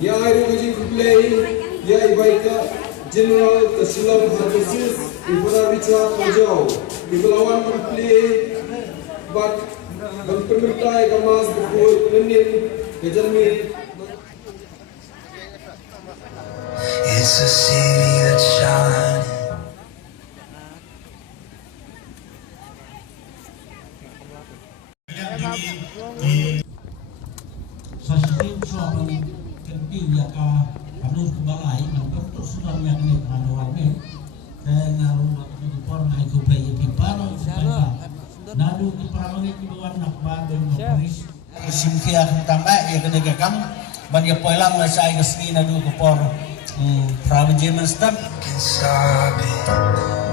Ya ayrı uji kuplay ya ibaika general tasilam services ibuna bicha kojau ibulawan kuplay but berpermintai kamas berkuat menin kejarmi. It's a city that's shining. Sasih soal kenting ya ka harus kebalai untuk sudah yang manualnya dan naruh di porna itu bayi piparo nadu di paro itu dua nak badan maparis simfia tambah ya kena gakam banyak poilang lah saya kesini nadu ke por prabu jemen step Can stop it.